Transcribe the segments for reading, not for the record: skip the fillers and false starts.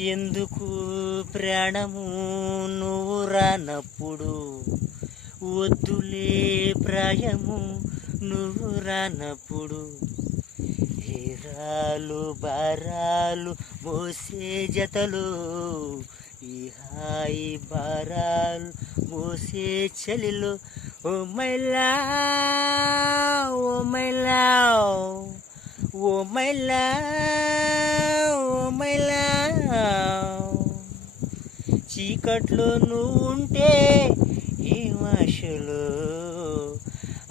ఎందుకు ప్రాణము నువ్వు రానప్పుడు, వద్దులే ప్రాయము నువ్వు రానప్పుడు, హేరాలు బారాలు మోసే జతలు, ఈ హాయి బారాలు మోసే చలిలో, ఓ మైలా ఓ మైలా ఓ మైలా ఓ మైలా, చీకట్లో నువ్వు ఉంటే ఏం ఆశలు,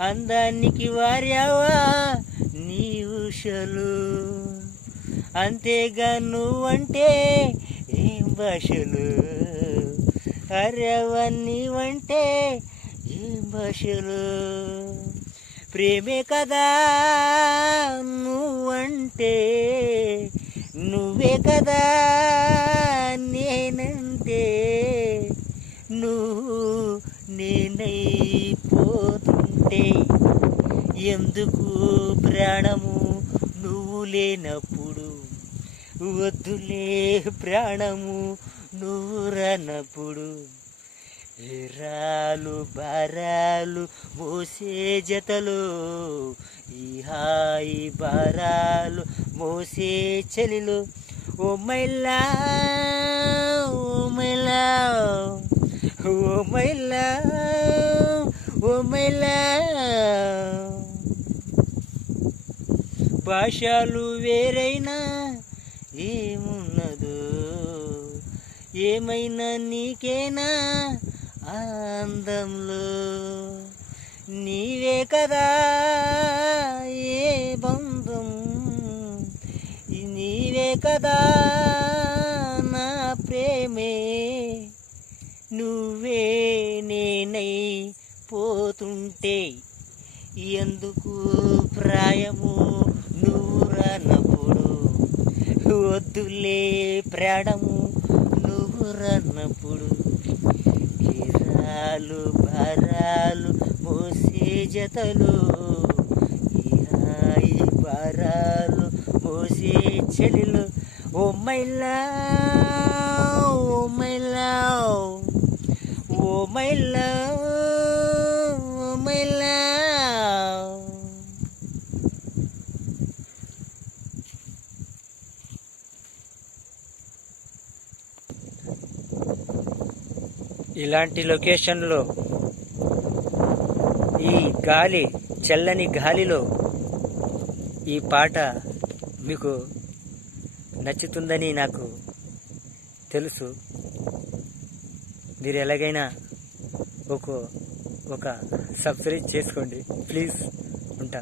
అందానికి వార్యావా నీ ఉషలు, అంతేగా నువ్వంటే ఏం భాషలు, అర్యావా నీవంటే ఏం భాషలు, ప్రేమే కదా నువ్వంటే, నువ్వే కదా నేనంటే, నువ్వు నేనైపోతుంటే, ఎందుకు ప్రాణము నువ్వు లేనప్పుడు, వద్దులే ప్రాణము నువ్వు రానప్పుడు, హేరాలు బారాలు మోసే జతలు, ఈ హాయి బారాలు మోసే చలిలో, ఓ మైలా ఓ మైలా ఓ మైలా ఓ మైలా. భాషలు వేరైనా ఏమున్నదో, ఏమైనా నీకేనా ఆనందంలో, నీవే కదా ఏ బంధం, నీవే కదా నా ప్రేమే, నువ్వే నేనై పోతుంటే, ఎందుకు ప్రాయము నువ్వు రానప్పుడు, వద్దులే ప్రాణము నువ్వు రానప్పుడు, హేరాలు బారాలు మోసే జతలు, ఈ హాయి బారాలు మోసే చలిలో, ఓ మైలా ఓ మైలా ఓ మైలా ఓ మైలా. ఇలాంటి లొకేషన్లో ఈ గాలి, చల్లని గాలిలో ఈ పాట మీకు నచ్చుతుందని నాకు తెలుసు. మీరు ఎలాగైనా ఒక సబ్స్క్రైబ్ చేసుకోండి ప్లీజ్. ఉంటా.